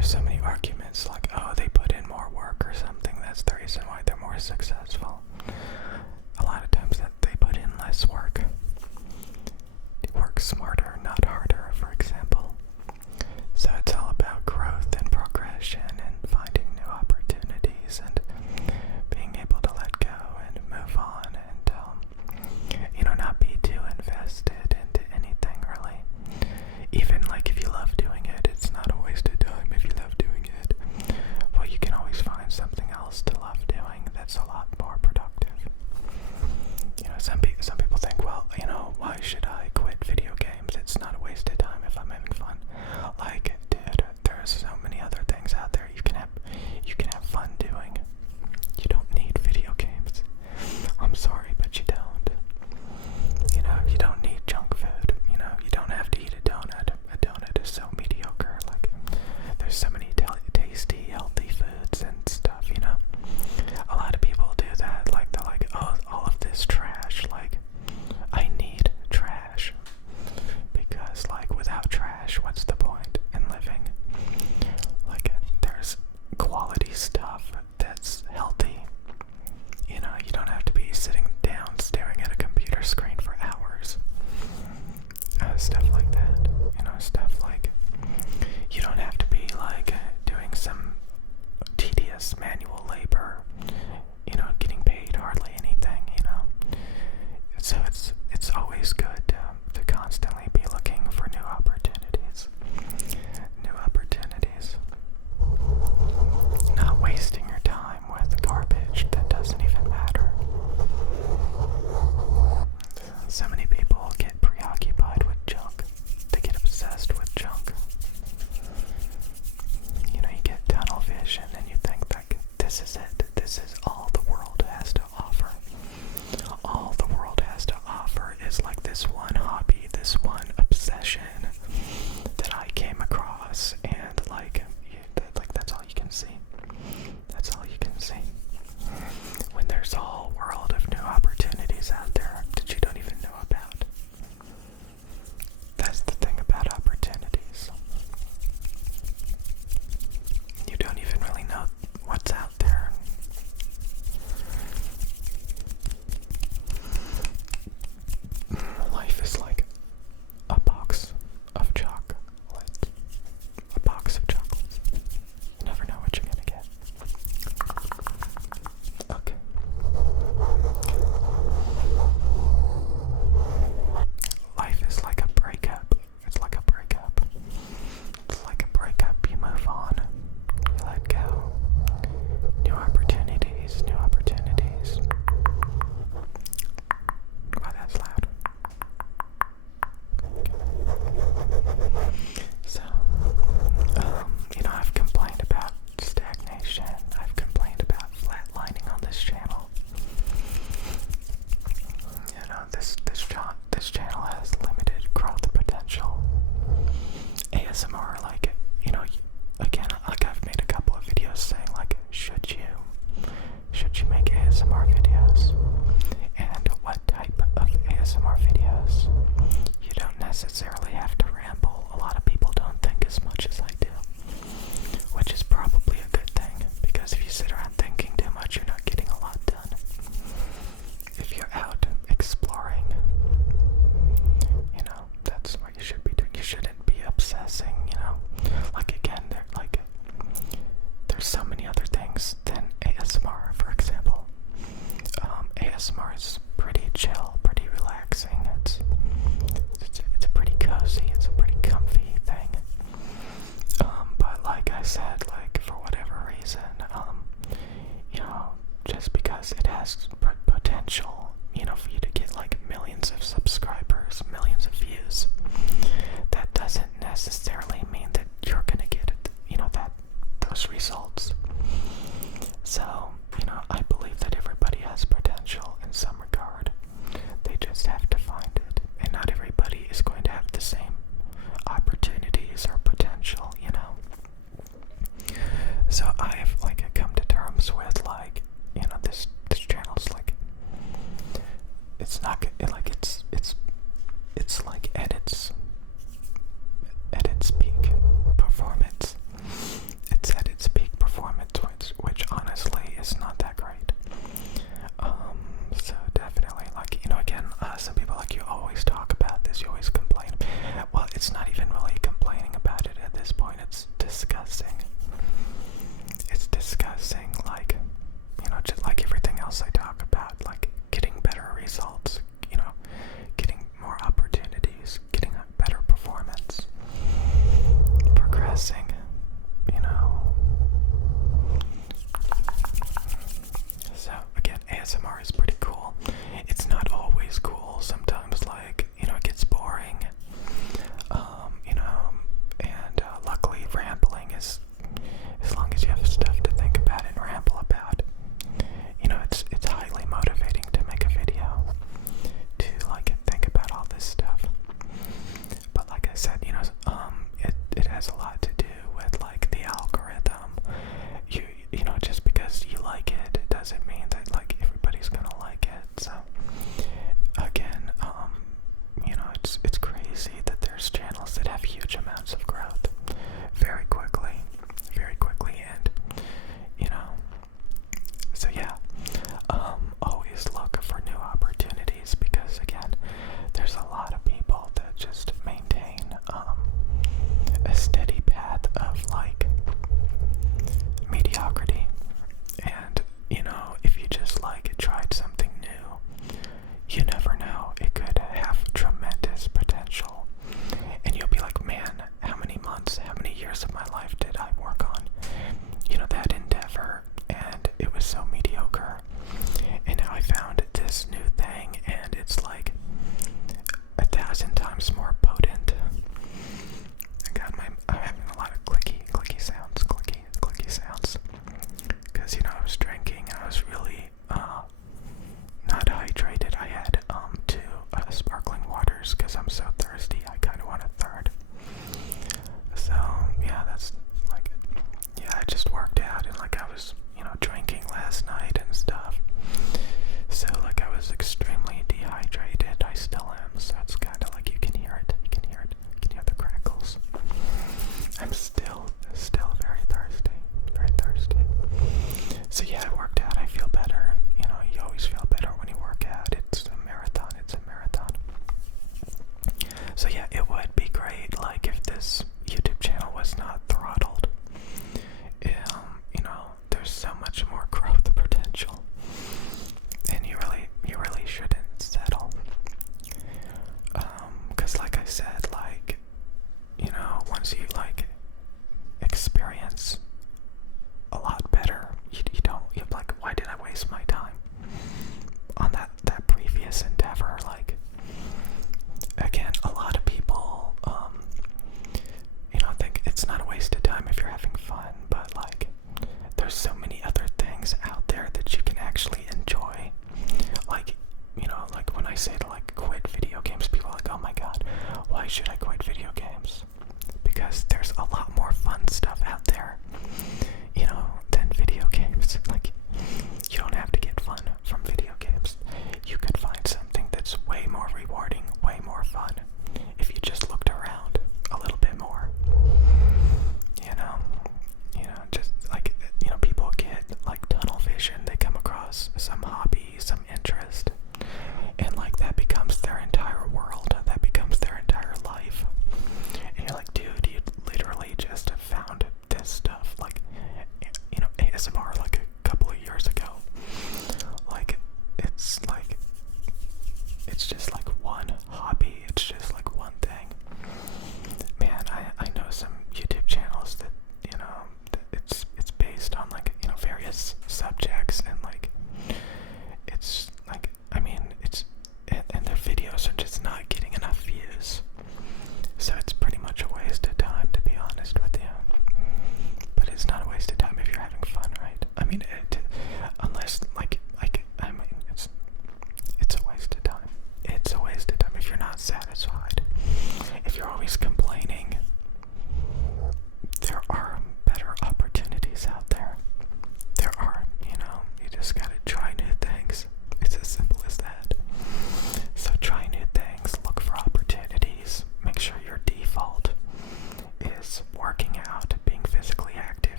there's so many arguments like, oh, they put in more work or something. That's the reason why they're more successful. A lot of times that they put in less work. They work smarter, not harder, for example. So it's all about growth and progression and finding new opportunities and being able to let go and move on and, not be too invested into anything really. Even like if you love doing it, it's not a waste of time if you love doing it. Well, you can always find something else to love doing that's a lot more productive. Some people think, well, why should I quit video games? It's not a waste of time if I'm having fun. Like, dude, there's so many other things out there you can have fun doing. You don't need video games. I'm sorry, but you don't. You don't need junk food. You don't have to eat a donut. A donut is so mediocre. Like, there's so many tasty, healthy foods and stuff, A lot of people do that. Like, they're like, oh, all of this trash. Like, I need trash. Because, like, without trash, what's the point in living? Like, there's quality stuff that's healthy. You don't have to be sitting down staring at a computer screen for hours. Stuff like that. Stuff like, you don't have to be like doing some tedious manual labor, getting paid hardly anything, So it's always good to constantly be looking for new opportunities. New opportunities. Not wasting your time with garbage that doesn't even matter. So many people get preoccupied with junk. They get obsessed with junk. You get tunnel vision and you think like, this is it. This is all the world has to offer. All the world has to offer is like this one hobby, this one obsession that I came across, and like that's all you can see. That's all you can see. When there's a whole world of new opportunities out there that you don't even know about. That's the thing about opportunities. You don't even really know what's out there. Life is like a box of chocolates. A box of chocolates. You never know what you're gonna get. Okay. Life is like a breakup. It's like a breakup. It's like a breakup. You move on. You let go. New opportunities. New opportunities. Wow, that's loud. So, I've complained about stagnation. I've complained about flatlining on this channel. This channel has limited growth potential. ASMR, again, like I've made a couple of videos saying, like, should you make ASMR videos? And what type of ASMR videos? You don't necessarily have to ramble. A lot of people don't think as much as I do, which is probably a good thing, because if you sit around thinking too much, you're not getting a lot done. If you're out exploring, that's what you should be doing. You shouldn't be obsessing, Like, again, there's so many other things than ASMR, for example. ASMR is pretty chill, pretty relaxing. It's a pretty cozy, it's a pretty comfy thing. But like I said, like, for whatever reason, just because it has potential, for you to get like millions of subscribers, millions of views, that doesn't necessarily mean that you're gonna get those results. So, I believe that everybody has potential in some regard. They just have to find it, and not everybody is going to have the same opportunities or potential, So I